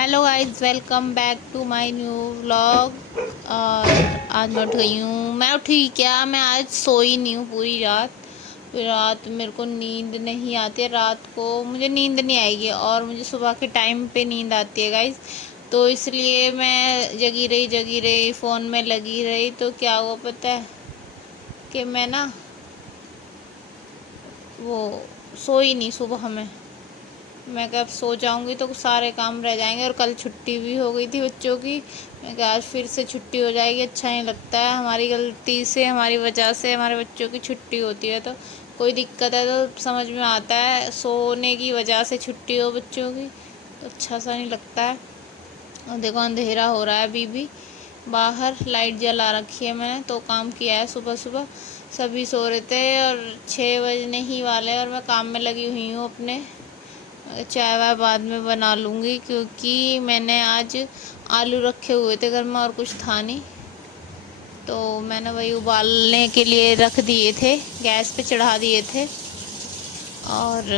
Hello guys, welcome back to my new vlog. और आज मैं उठ गई हूँ। मैं उठी क्या, मैं आज सोई नहीं हूँ पूरी रात। पूरी रात मेरे को नींद नहीं आती है। रात को मुझे नींद नहीं आएगी और मुझे सुबह के टाइम पे नींद आती है गाइस। तो इसलिए मैं जगी रही फ़ोन में लगी रही। तो क्या हुआ पता है कि मैं ना वो सोई नहीं सुबह में। मैं कहा अब सो जाऊंगी तो सारे काम रह जाएंगे, और कल छुट्टी भी हो गई थी बच्चों की। मैं कहा आज फिर से छुट्टी हो जाएगी, अच्छा नहीं लगता है। हमारी गलती से, हमारी वजह से हमारे बच्चों की छुट्टी होती है। तो कोई दिक्कत है तो समझ में आता है, सोने की वजह से छुट्टी हो बच्चों की तो अच्छा सा नहीं लगता है। और देखो अंधेरा हो रहा है अभी भी। बाहर लाइट जला रखी है मैंने, तो काम किया है सुबह सुबह। सभी सो रहे थे और 6 बजने ही वाले हैं और मैं काम में लगी हुई हूँ अपने। चाय वाय बाद में बना लूँगी, क्योंकि मैंने आज आलू रखे हुए थे घर में और कुछ था नहीं, तो मैंने वही उबालने के लिए रख दिए थे, गैस पे चढ़ा दिए थे। और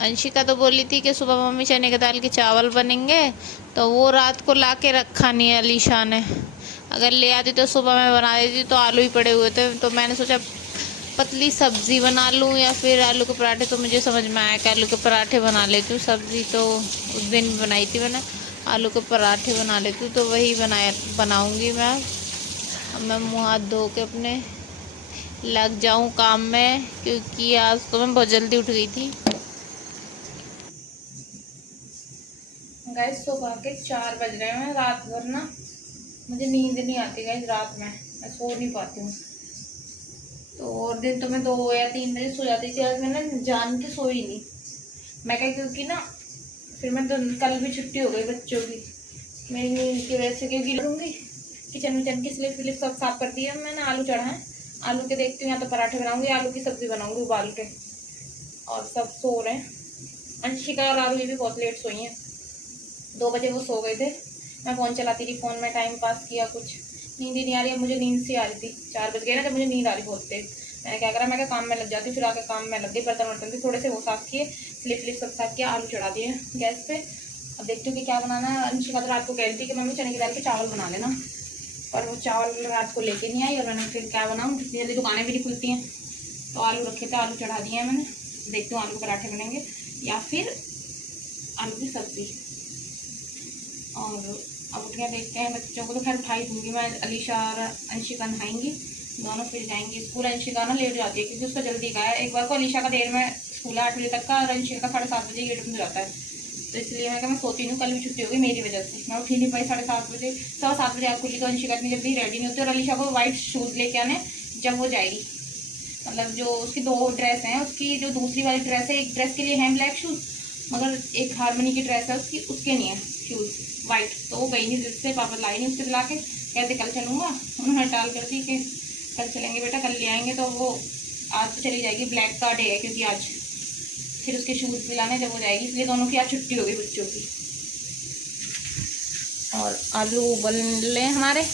अंशिका तो बोली थी कि सुबह मम्मी चने की दाल के चावल बनेंगे, तो वो रात को ला के रखा नहीं है अलीशा ने। अगर ले आती तो सुबह मैं बना देती, तो आलू ही पड़े हुए थे। तो मैंने सोचा पतली सब्ज़ी बना लूँ या फिर आलू के पराठे। तो मुझे समझ में आया कि आलू के पराठे बना लेती हूँ। सब्ज़ी तो उस दिन भी बनाई थी मैंने, आलू के पराठे बना लेती हूँ, तो वही बनाऊँगी मैं। अब मैं मुँह हाथ धो के अपने लग जाऊँ काम में, क्योंकि आज तो मैं बहुत जल्दी उठ गई थी। गाइस सुबह के 4 बज रहे हैं। रात भर ना मुझे नींद नहीं आती गाइस, रात में मैं सो नहीं पाती हूँ। तो और दिन तो मैं 2 या 3 बजे सो जाती थी, आज मैंने जान के सोई नहीं। मैं क्या, क्योंकि ना फिर मैं तो कल भी छुट्टी हो गई बच्चों की मेरी नींद की वजह से, क्योंकि लूँगी किचन विचन की स्लिप विलिप सब साफ कर दिया मैंने। आलू चढ़ा है, आलू के देखती हूँ या तो पराठे बनाऊंगी, आलू की सब्जी बनाऊंगी उबाल के। और सब सो रहे हैं। अंशिका और आलू ये भी बहुत लेट सोई हैं, 2 बजे वो सो गए थे। मैं फ़ोन चलाती थी, फ़ोन में टाइम पास किया कुछ। नींद ही नहीं आ रही है मुझे, नींद सी आ रही थी। 4 बज गए ना, जब मुझे नींद आ रही बहुत तेज। मैंने क्या करा, मैं क्या काम में लग जाती हूँ। फिर आके काम में लग गई, बर्तन वर्तन भी थोड़े से वो साफ़ किए, स्लिप स्लिप सब साफ किया, आलू चढ़ा दिए गैस पे। अब देखती हूँ कि क्या बनाना है। अंशिका तो रात को कह रही थी कि मम्मी चने की दाल के चावल बना लेना, पर वो चावल रात को लेके नहीं आई। और मैंने फिर क्या बनाऊँ, इतनी जल्दी दुकानें भी नहीं खुलती हैं। तो आलू रखे थे, आलू चढ़ा दिए हैं मैंने। देखती हूँ आलू पराठे बनेंगे या फिर आलू की सब्ज़ी। और अब उठ के देखते हैं। बच्चों को तो खैर उठाई दूंगी मैं, अलीशा और अंशिका नहाएंगी, दोनों फिर जाएंगी स्कूल। अंशिका ना लेट जाती है क्योंकि उसका जल्दी का है। एक बार को अलीशा का देर में स्कूल है 8 बजे तक का, और अंशिका का 7:30 गेट बंद हो जाता है। तो इसलिए मैं सोती नहीं हूँ। कल भी छुट्टी हो गई मेरी वजह से, मैं उठी नहीं पाई। 7:30 बजे, 7:15 आँख खुली तो अंशिका इतनी जल्दी रेडी नहीं होती। और अलीशा को वाइट शूज़ लेके आने जब वो जाएगी, मतलब जो उसकी 2 ड्रेस हैं, उसकी जो दूसरी वाली ड्रेस है, एक ड्रेस के लिए हैं ब्लैक शूज़, मगर एक हारमोनी की ड्रेस है उसकी, उसके नहीं है शूज़ वाइट। तो वो गई नहीं, जिससे पापा लाई नहीं उससे बुला के, कहते कल चलूँगा। उन्होंने टाल कर दी कि कल चलेंगे बेटा, कल ले आएंगे। तो वो आज तो चली जाएगी, ब्लैक का डे है क्योंकि आज फिर उसके शूज़ दिलाने जब वो जाएगी, इसलिए दोनों की आज छुट्टी हो गई बच्चों की। और आलू उबल ले हमारे।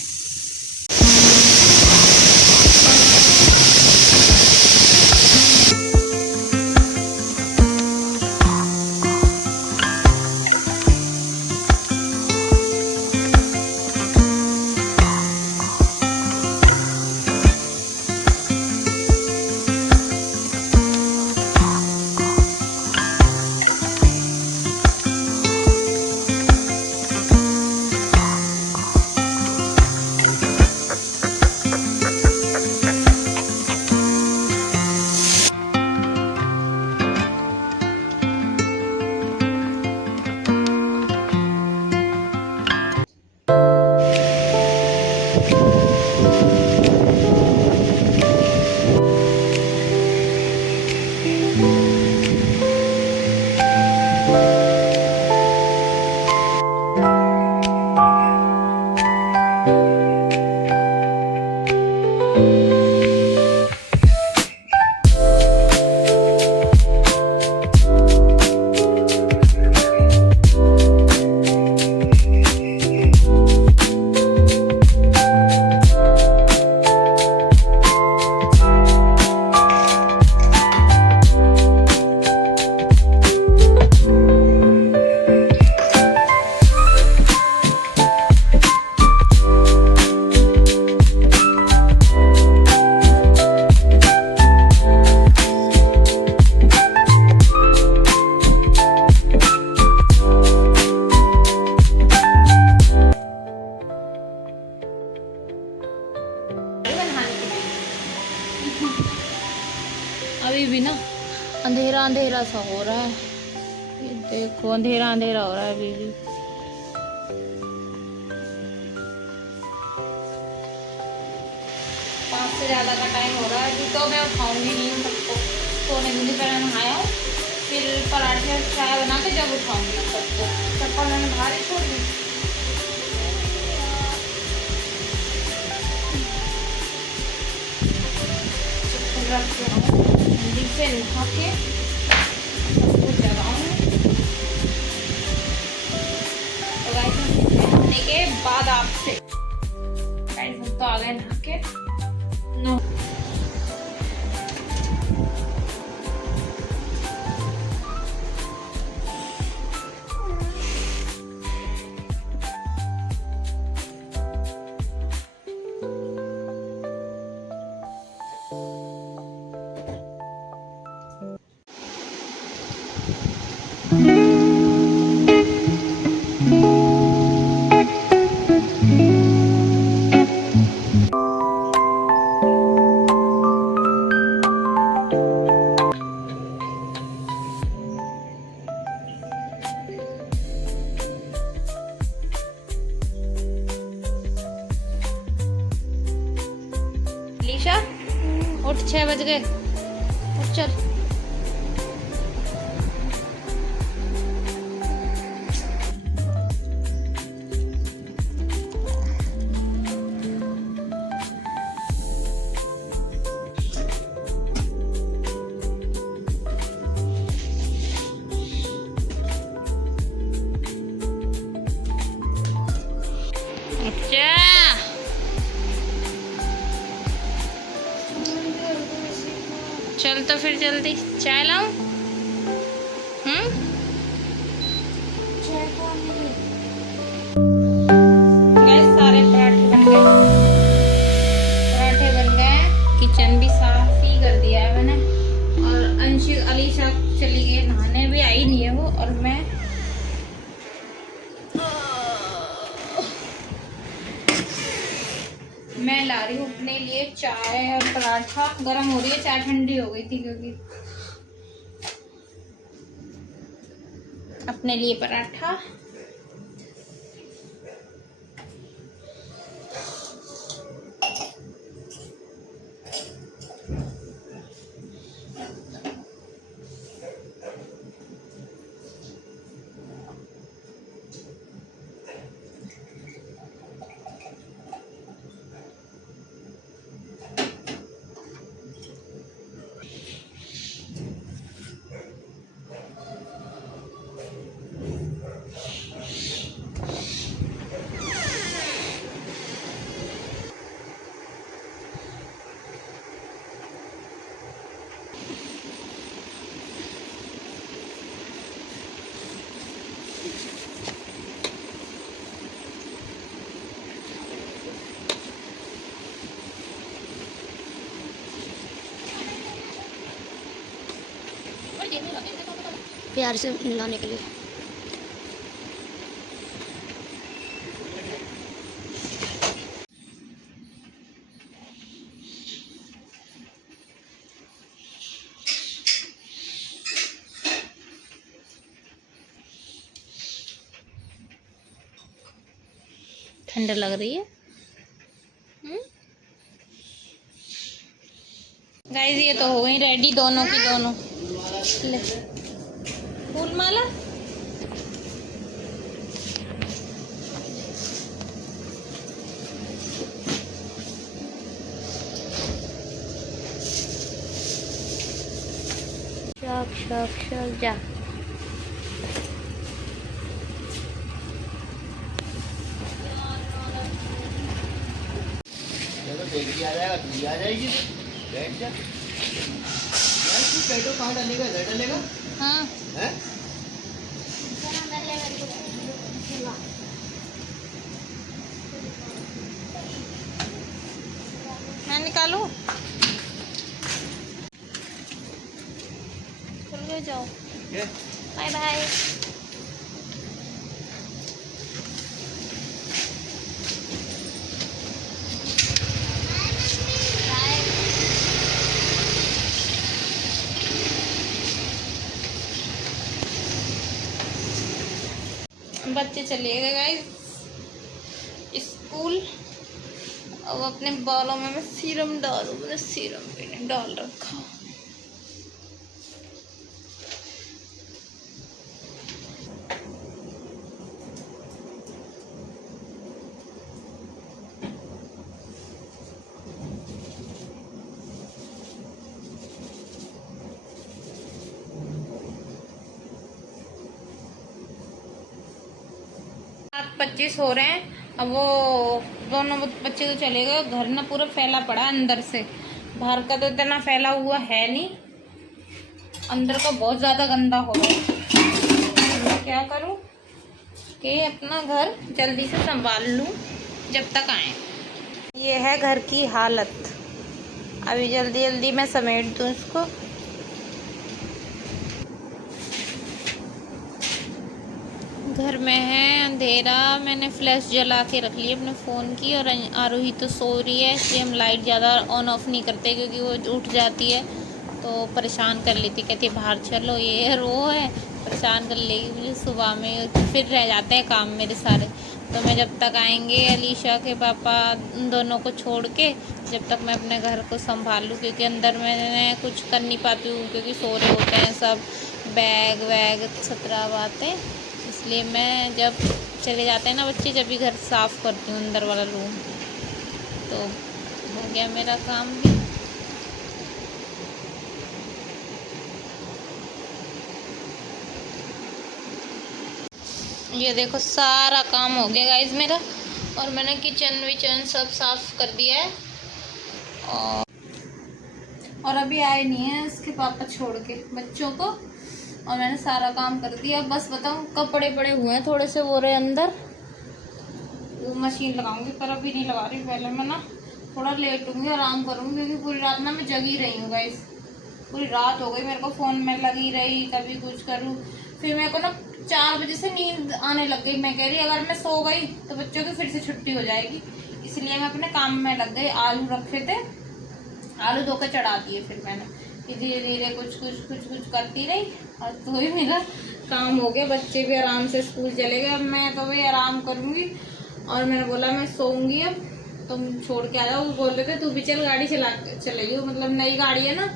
अंधेरा सा हो रहा है, ये देखो अंधेरा अंधेरा हो रहा है अभी भी। पाँच से ज़्यादा का टाइम हो रहा है अभी, तो मैं उठाऊंगी नहीं सबको, सोने दूंगी। पहले नहाया हूँ, फिर पराठे और चाय बना के जब उठाऊंगी सबको। चप्पल मैंने बाहर ही छोड़ दी। रख के ठंडी से नहा के सबको जगाऊंगी। तो गाइस नहाने के बाद आपसे गाइस हम तो आ गए नहा के। नो लीशा उठ, 6 बज गए, उठ चल। अच्छा चल तो फिर जल्दी चाय लाऊं। गैस सारे पराठे बन गए, किचन भी साफ ही कर दिया है मैंने। और अंशी अलीशा चली गई नहाने, भी आई नहीं है वो। और मैं ला रही हूँ अपने लिए चाय और पराठा। गर्म हो रही है चाय, ठंडी हो गई थी क्योंकि। अपने लिए पराठा, प्यार से मिलाने के लिए। ठंडा लग रही है। गाइस ये तो हो गई रेडी दोनों की दोनों। ले फूल माला। शक शक शक जा। बेटी आ जाएगा, तू आ जाएगी, बैठ जा। यार तू पेटो कहाँ डालेगा, इधर डालेगा? हाँ हैं? मैं निकालूं? चल गए, जाओ। Bye bye. बच्चे चले गए गाइस स्कूल। अब अपने बालों में मैं सीरम डालूं, मैंने सीरम भी नहीं डाल रखा। बच्चे सो रहे हैं। अब वो दोनों बच्चे तो चले गए, घर ना पूरा फैला पड़ा है अंदर से। बाहर का तो इतना फैला हुआ है नहीं, अंदर का बहुत ज़्यादा गंदा हो रहा है। मैं क्या करूं कि अपना घर जल्दी से संभाल लूं जब तक आए। ये है घर की हालत, अभी जल्दी जल्दी मैं समेट दूं इसको। घर में है अंधेरा, मैंने फ्लैश जला के रख ली अपने फ़ोन की। और आरोही तो सो रही है, इसलिए हम लाइट ज़्यादा ऑन ऑफ नहीं करते, क्योंकि वो उठ जाती है तो परेशान कर लेती, कहती है बाहर चलो, ये है वो है, परेशान कर लेगी मुझे सुबह में। फिर रह जाते हैं काम मेरे सारे। तो मैं जब तक आएंगे अलीशा के पापा उन दोनों को छोड़ के, जब तक मैं अपने घर को संभालूँ, क्योंकि अंदर मैं कुछ कर नहीं पाती हूँ, क्योंकि सो रहे होते हैं सब, बैग वैग छतरा बातें। इसलिए मैं जब चले जाते हैं ना बच्चे, जब भी घर साफ़ करती हूँ अंदर वाला रूम। तो हो गया मेरा काम भी। ये देखो सारा काम हो गया गाइस मेरा, और मैंने किचन विचन सब साफ़ कर दिया है। और अभी आए नहीं है इसके पापा छोड़ के बच्चों को, और मैंने सारा काम कर दिया। बस बताऊँ, कपड़े पड़े हुए हैं थोड़े से वो रहे अंदर, वो मशीन लगाऊंगी, पर अभी नहीं लगा रही। पहले मैं ना थोड़ा लेटूंगी, आराम करूंगी, क्योंकि पूरी रात ना मैं जगी रही हूँ गाइस। पूरी रात हो गई मेरे को फ़ोन में लगी रही, कभी कुछ करूँ। फिर मेरे को ना 4 बजे से नींद आने लग गई। मैं कह रही अगर मैं सो गई तो बच्चों की फिर से छुट्टी हो जाएगी, इसलिए मैं अपने काम में लग गई। आलू रखे थे, आलू धो के चढ़ा दिए। फिर मैंने धीरे धीरे कुछ करती रही, और तो ही मेरा काम हो गया। बच्चे भी आराम से स्कूल चले गए, अब मैं तो भाई आराम करूँगी। और मैंने बोला मैं सोऊंगी, अब तुम छोड़ के आ जाओ। वो बोल रहे थे तू भी चल, गाड़ी चलेगी, मतलब नई गाड़ी है ना,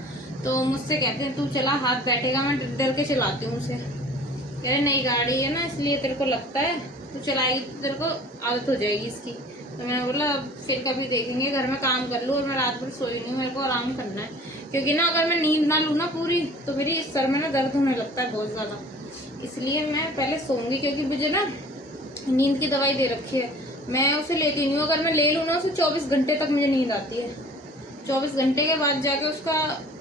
तो मुझसे कहते हैं तू चला, हाथ बैठेगा, मैं डर के चलाती हूँ उसे। कह रहे नई गाड़ी है ना, इसलिए तेरे को लगता है, तू चलाएगी तो तेरे को आदत हो जाएगी इसकी। तो मैंने बोला फिर कभी देखेंगे, घर में काम कर लूँ। और मैं रात भर सोई नहीं, मेरे को आराम करना है, क्योंकि ना अगर मैं नींद ना लूँ ना पूरी, तो मेरी सर में ना दर्द होने लगता है बहुत ज़्यादा। इसलिए मैं पहले सोऊंगी, क्योंकि मुझे ना नींद की दवाई दे रखी है, मैं उसे लेती नहीं हूँ। अगर मैं ले लूँ ना उसे 24 घंटे तक मुझे नींद आती है, 24 घंटे के बाद जाके उसका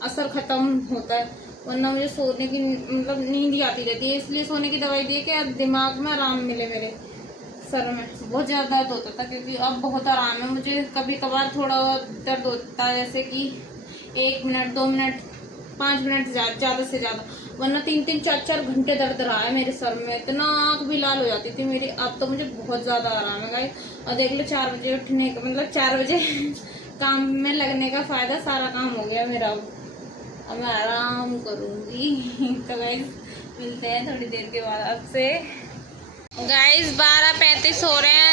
असर ख़त्म होता है, वरना मुझे सोने की मतलब नींद ही आती रहती है। इसलिए सोने की दवाई दी कि दिमाग में आराम मिले। मेरे सर में बहुत ज़्यादा दर्द होता था, क्योंकि अब बहुत आराम है मुझे। कभी कभार थोड़ा दर्द होता है, जैसे कि 1 मिनट 2 मिनट 5 मिनट ज़्यादा से ज़्यादा, वरना 3-3 4-4 घंटे दर्द रहा है मेरे सर में। इतना आँख भी लाल हो जाती थी मेरी। अब तो मुझे बहुत ज़्यादा आराम है गाइस। और देख लो 4 बजे उठने का मतलब 4 बजे काम में लगने का फ़ायदा, सारा काम हो गया मेरा। अब मैं आराम करूँगी। तो गाइस मिलते हैं थोड़ी देर के बाद आपसे। गाइस 12:35 हो रहे हैं,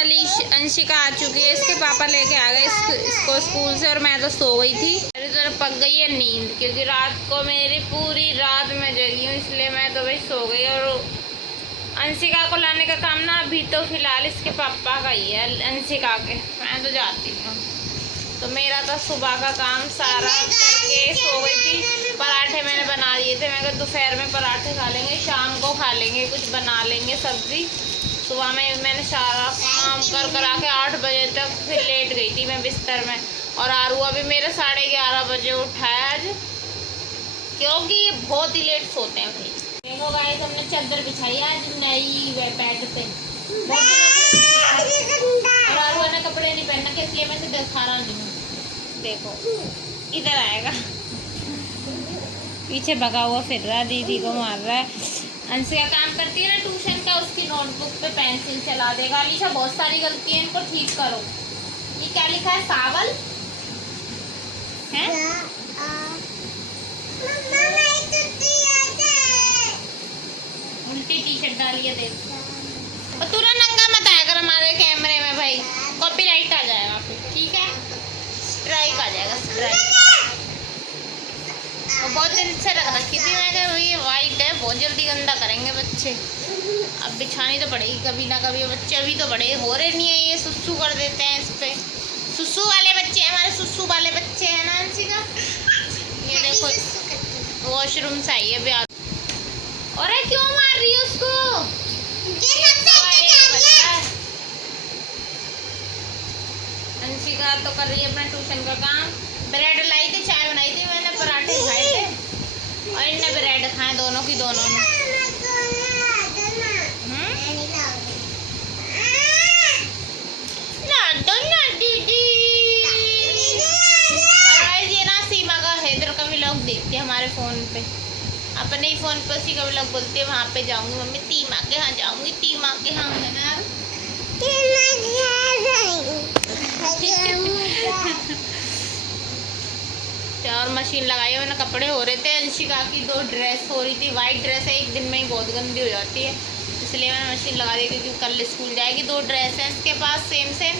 अंशिका आ चुकी है, इसके पापा लेके आ गए इसको स्कूल से, और मैं तो सो गई थी। मेरी तरफ पक गई है नींद, क्योंकि रात को मेरी पूरी रात में जगी हूँ, इसलिए मैं तो भाई सो गई। और अंशिका को लाने का काम ना अभी तो फिलहाल इसके पापा का ही है, अंशिका के। मैं तो जाती हूँ, तो मेरा तो सुबह का काम सारा करके सो गई थी। पराठे मैंने बना दिए थे, मैं दोपहर में पराठे खा लेंगे, शाम को खा लेंगे, कुछ बना लेंगे सब्जी। सुबह में मैंने सारा काम कर आके 8 बजे तक फिर लेट गई थी मैं बिस्तर में। और आरुआ भी मेरे 11:30 बजे उठाया आज, क्योंकि ये बहुत ही लेट सोते हैं भाई। देखो गाइस हमने चादर बिछाई आज नई बेड पे, बहुत दिनों से। और आरुआ ने कपड़े नहीं पहनना, इसलिए मैं इसे दिखा रहा नहीं हूँ। देखो इधर आएगा, पीछे भगा हुआ फिर रहा, दीदी को मार रहा है। अंशिका काम करती है ना ट्यूशन का, उसकी नोटबुक पे पेंसिल चला देगा। अलीशा बहुत सारी गलती है, इनको ठीक करो। ये क्या लिखा है, सावल है? उल्टी टी शर्ट डाली है, देख और तू ना नंगा मत आया कर हमारे कैमरे में भाई, कॉपीराइट आ जाएगा फिर, ठीक है? स्ट्राइक आ जाएगा, स्ट्राइक। और बहुत दिन से रख रखी थी मैं, कहा ये वाइट है, बहुत जल्दी गंदा करेंगे बच्चे। अब बिछानी तो पड़ेगी कभी ना कभी, बच्चे अभी तो बड़े हो रहे नहीं है, ये सुसु कर देते हैं इस पे। सुसु वाले बच्चे हैं हमारे, सुसु वाले बच्चे हैं ना अंशिका। ये देखो वॉशरूम से आई है अभी। अरे क्यों मार रही है उसको? अंशिका तो कर रही है अपना ट्यूशन का काम। ब्रेड लाई थी, चाय बनाई थी मैंने, पराठे खाए थे और इनने ब्रेड खाए दोनों की दोनों ने। देखते हैं हमारे फ़ोन पे, अपने ही फ़ोन पे उसी का व्लॉग बोलते हैं, वहाँ पे जाऊँगी मम्मी, तीमा के यहाँ जाऊँगी, तीमा के यहाँ है ना। और मशीन लगाई है मैंने, कपड़े हो रहे थे। अंशिका की 2 ड्रेस हो रही थी, वाइट ड्रेस है, एक दिन में ही बहुत गंदी हो जाती है, इसलिए मैंने मशीन लगा दी क्योंकि कल स्कूल जाएगी। 2 ड्रेस हैं इसके पास सेम सेम,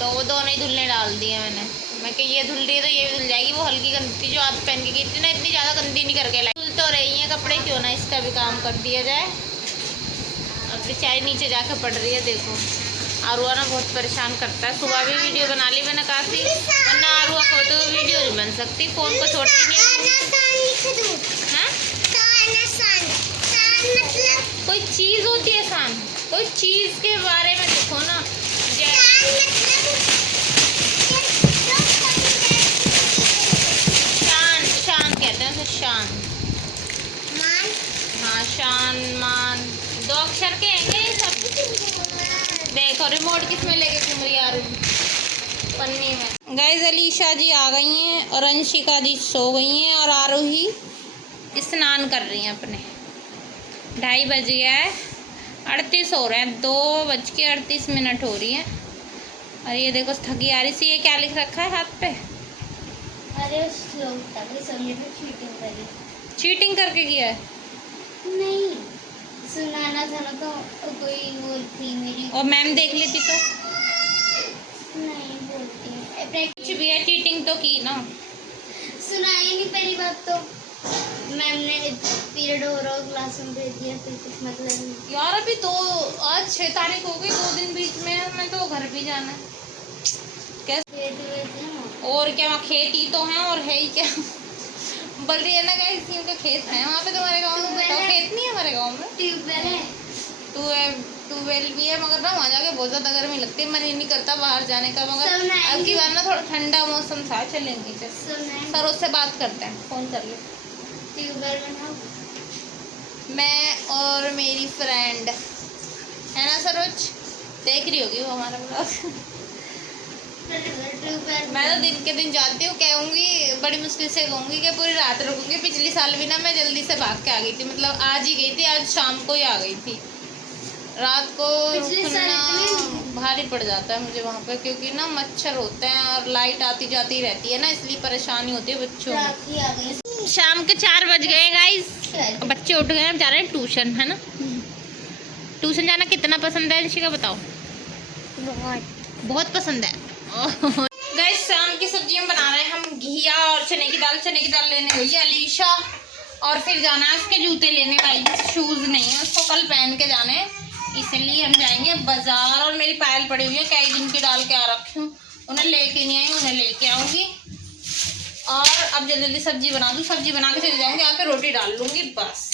तो वो दोनों ही धुलने डाल दिए मैंने। मैं कि ये धुल रही है तो ये भी धुल जाएगी। वो हल्की गंदी थी जो आज पहन के गई थी ना, इतनी ज़्यादा गंदी नहीं करके लाई। धुल तो रही है कपड़े, क्यों ना इसका भी काम कर दिया जाए। अब बेचारी नीचे जाके पड़ रही है, देखो। आरुआ ना बहुत परेशान करता है। सुबह भी वीडियो बना ली मैंने काफ़ी, वरना आरुआ को तो वीडियो नहीं बन सकती, फ़ोन को छोड़ती नहीं है। कोई चीज़ होती है शान, कोई चीज़ के बारे में देखो ना। शान कहते हैं उसे, शान मान। हाँ शान मान 2 अक्षर के हैं ये सब। देखो रिमोट किसमें लेके घूम रही है पन्नी में। गाइस अलीशा जी आ गई हैं और अंशिका जी सो गई हैं और आरोही स्नान कर रही हैं अपने। 2:30 बज गया है, 38 हो रहे हैं, 2:38 हो रही हैं। और ये देखो थकी आ रही सी। ये क्या लिख रखा है हाथ पे? अरे चीटिंग करी। चीटिंग करके किया है? नहीं, सुनाना था ना, तो कोई वो थी मेरी। और मैम देख लेती तो? नहीं बोलती कुछ भी है, चीटिंग तो की ना। सुनाई नहीं पहली बात तो। मैम ने पीरियड हो रहा क्लास में भेज दिया, फिर कुछ मतलब नहीं। यार अभी तो आज 6 तारीख हो गई, 2 दिन बीच में है, मैं तो घर भी जाना है। कैसे? और क्या, वहाँ खेत ही तो हैं, और है ही क्या। बोल रही है ना गाइस के खेत हैं वहाँ पे तुम्हारे गाँव में? बताओ, खेत नहीं है हमारे गाँव में। ट्यूबवेल है, ट्यूबवेल भी है, मगर ना वहाँ जाके बहुत ज़्यादा गर्मी लगती है, मन ही नहीं करता बाहर जाने का। मगर अब की बार ना थोड़ा ठंडा मौसम था, चलेंगे। सरोज से बात करते हैं, फ़ोन कर ले। ट्यूबवेल बनाओ, मैं और मेरी फ्रेंड है ना सरोज, देख रही होगी वो हमारा ब्लॉग। मैं तो दिन के दिन जाती हूँ, कहूँगी बड़ी मुश्किल से कहूँगी कि पूरी रात रुकूंगी। पिछली साल भी ना मैं जल्दी से भाग के आ गई थी, मतलब आज ही गई थी, आज शाम को ही आ गई थी। रात को रुकना भारी पड़ जाता है मुझे वहाँ पे, क्योंकि ना मच्छर होते हैं और लाइट आती जाती रहती है ना, इसलिए परेशानी होती है बच्चों को। शाम के 4 बज गए गाइस, बच्चे उठ गए, अब जा रहे हैं ट्यूशन, है ना। ट्यूशन जाना कितना पसंद है अंशिका, बताओ? बहुत पसंद है। गाइस शाम की सब्जी हम बना रहे हैं हम घिया और चने की दाल लेने गई है अलीशा, और फिर जाना है उसके जूते लेने। गाइस शूज़ नहीं है, उसको कल पहन के जाने हैं, इसलिए हम जाएंगे बाजार। और मेरी पायल पड़ी हुई है, कई दिन की डाल के आ रखी हूँ, उन्हें लेके नहीं आई, उन्हें लेके आऊँगी। और अब जल्दी जल्दी सब्जी बना दूँ, सब्जी बना के चले जाऊँगी, आके रोटी डाल लूँगी बस।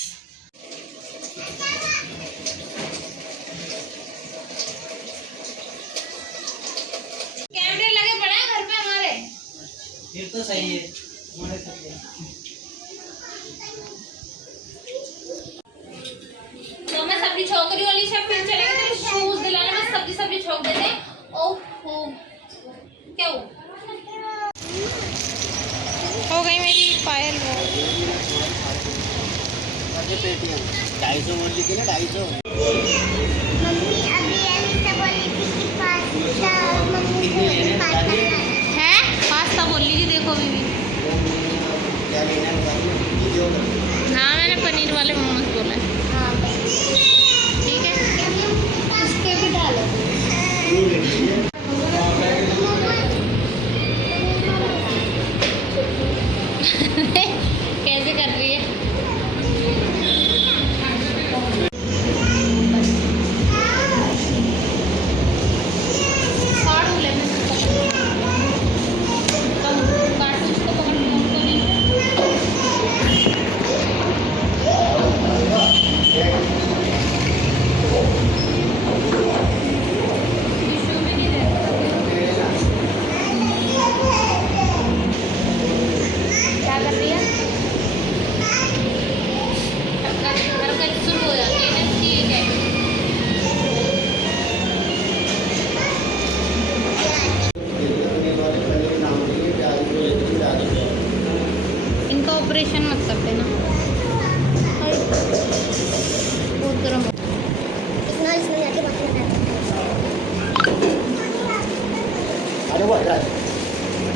कैमरे लगे पड़े हैं घर पे हमारे, फिर तो सही है। तो मैं सब्जी छोक रही वाली से फिर चले गए शूज दिलाने में, सब्जी छोक देते। ओहो क्या हो गई मेरी पायल। वो 250 बोल थी ना, 250। मम्मी अभी ऐसा बोली थी कि पास्ता मम्मी को पास्ता है, पास्ता बोल लीजिए। देखो बीबी, क्या लेना है? हाँ मैंने पनीर वाले मोमोज बोला है। हाँ ठीक है, कैसे कर रही है? क्या कर रही है? हरकत शुरू हो जाती है ना, ठीक है। इनका ऑपरेशन मत कर देना, बहुत गर्म हो। इसमें जाके बात करना है। अरे वाह यार,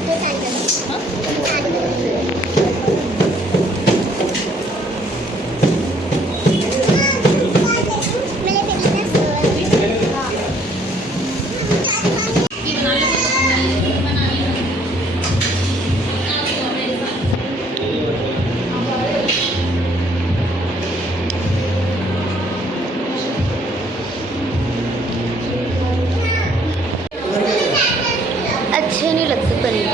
फिर शादी करो। हाँ? शादी करो। मेरे फिटनेस ये बना ले, बना ले। अच्छे नहीं लगते पनीर।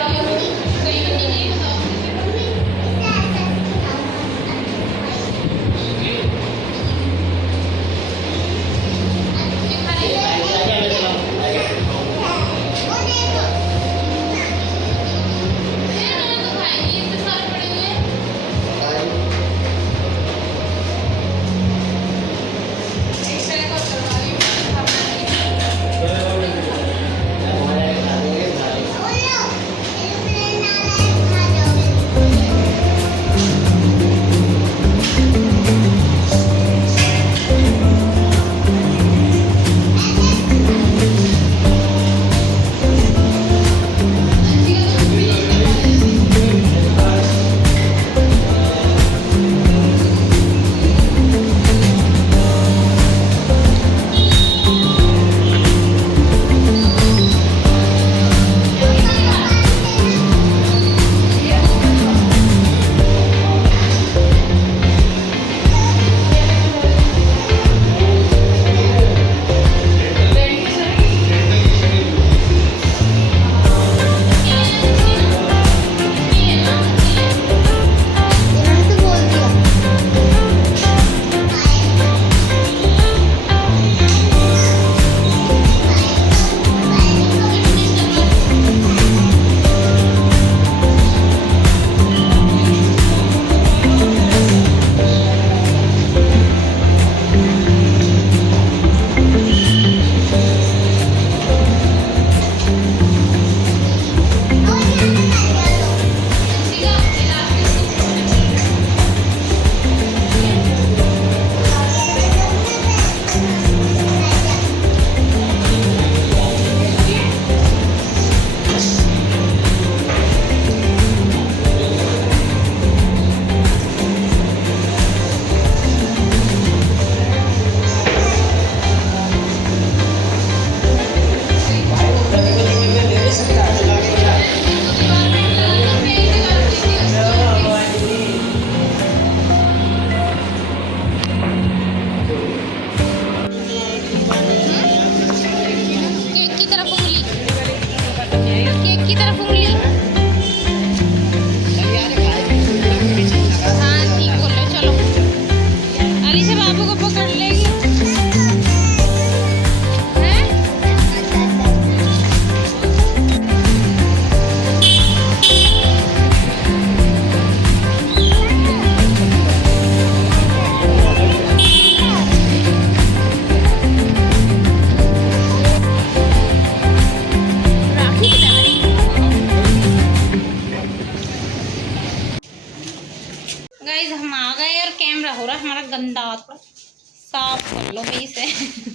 गंदा थोड़ा साफ कर लो भाई से।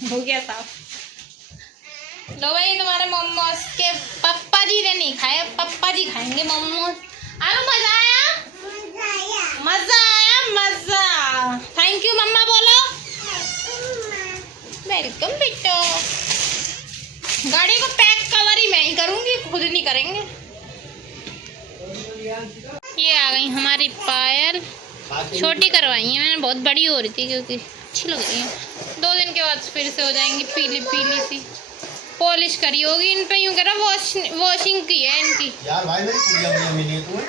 हो गया साफ। लो भाई तुम्हारे मोमोज के पप्पा जी ने नहीं खाए, पप्पा जी खाएंगे मोमोज। आलू मजा आया? मजा आया मजा। थैंक यू मम्मा बोलो। वेलकम बेटो। गाड़ी को पैक कवर ही मैं ही करूँगी, खुद नहीं करेंगे। ये आ गई हमारी पायल, छोटी करवाई है मैंने, बहुत बड़ी हो रही थी क्योंकि अच्छी लग रही है। 2 दिन के बाद फिर से हो जाएंगी पीली पीली सी। पॉलिश करी होगी इन पे, यूँ कह रहा वॉशिंग की है इनकी। यार भाई मेरी पूजा मिली है तुम्हें।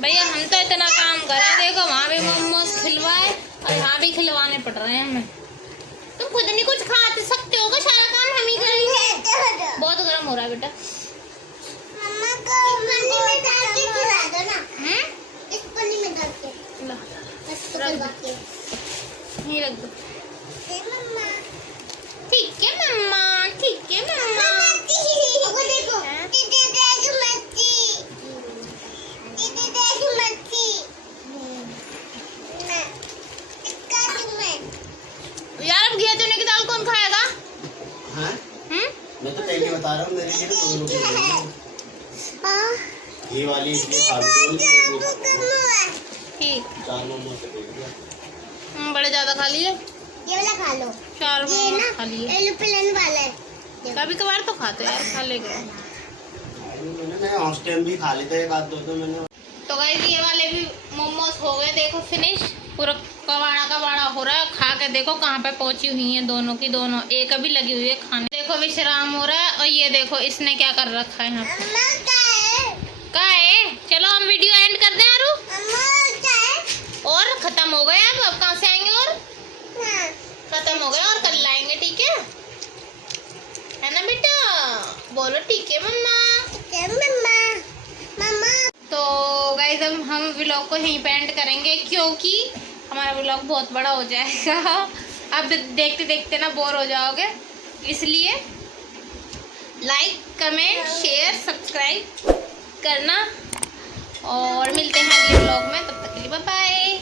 भैया हम तो इतना काम कर रहे हैं, देखो वहाँ भी मोमोज खिलवाए और यहाँ भी खिलवाने पड़ रहे हैं हमें। तुम खुद नहीं कुछ खा सकते हो, सारा काम हम ही करेंगे। बहुत गर्म हो रहा है बेटा। ये रख दो। ठीक है मम्मा, ठीक है मम्मा। यार अब घिया चने की दाल कौन खाएगा? हाँ? मैं तो पहले बता रहा हूँ, मेरे लिए ना 2 रोटी ये वाली इसलिए खा लो। ठीक, 4 मोमोज से दे दिया। बड़े ज्यादा खा लिए, ये वाला खा लो। 4 ये मोमोज ना खा लिए। एरोप्लेन वाला है। कभी कभार तो खाते यार, खा ले गए। मैंने ऑफ टाइम भी खा लेता है, एक आध 2 तो मैंने। तो गाइस ये वाले भी मोमोज हो गए, देखो फिनिश, पूरा कबाड़ा हो रहा है। खा के देखो कहाँ पे पहुंची हुई है दोनों की दोनों, एक अभी लगी हुई है खाने। देखो विश्राम हो रहा है, और ये देखो इसने क्या कर रखा है यहाँ पे। अम्मा क्या है? क्या है? चलो हम वीडियो एंड कर दें आरू। अम्मा क्या है? और खत्म हो गए, अब कहाँ से आएंगे? और हाँ। खत्म हो गए और कल लाएंगे, ठीक है ना बेटा? बोलो ठीक है मम्मा। क्या मम्मा? मम्मा। तो गाइस अब हम व्लॉग को यहीं पे एंड करेंगे, क्योंकि हमारा व्लॉग बहुत बड़ा हो जाएगा। अब देखते देखते ना बोर हो जाओगे, इसलिए लाइक कमेंट शेयर सब्सक्राइब करना, और मिलते हैं अगले व्लॉग में। तब तक के लिए बाय बाय।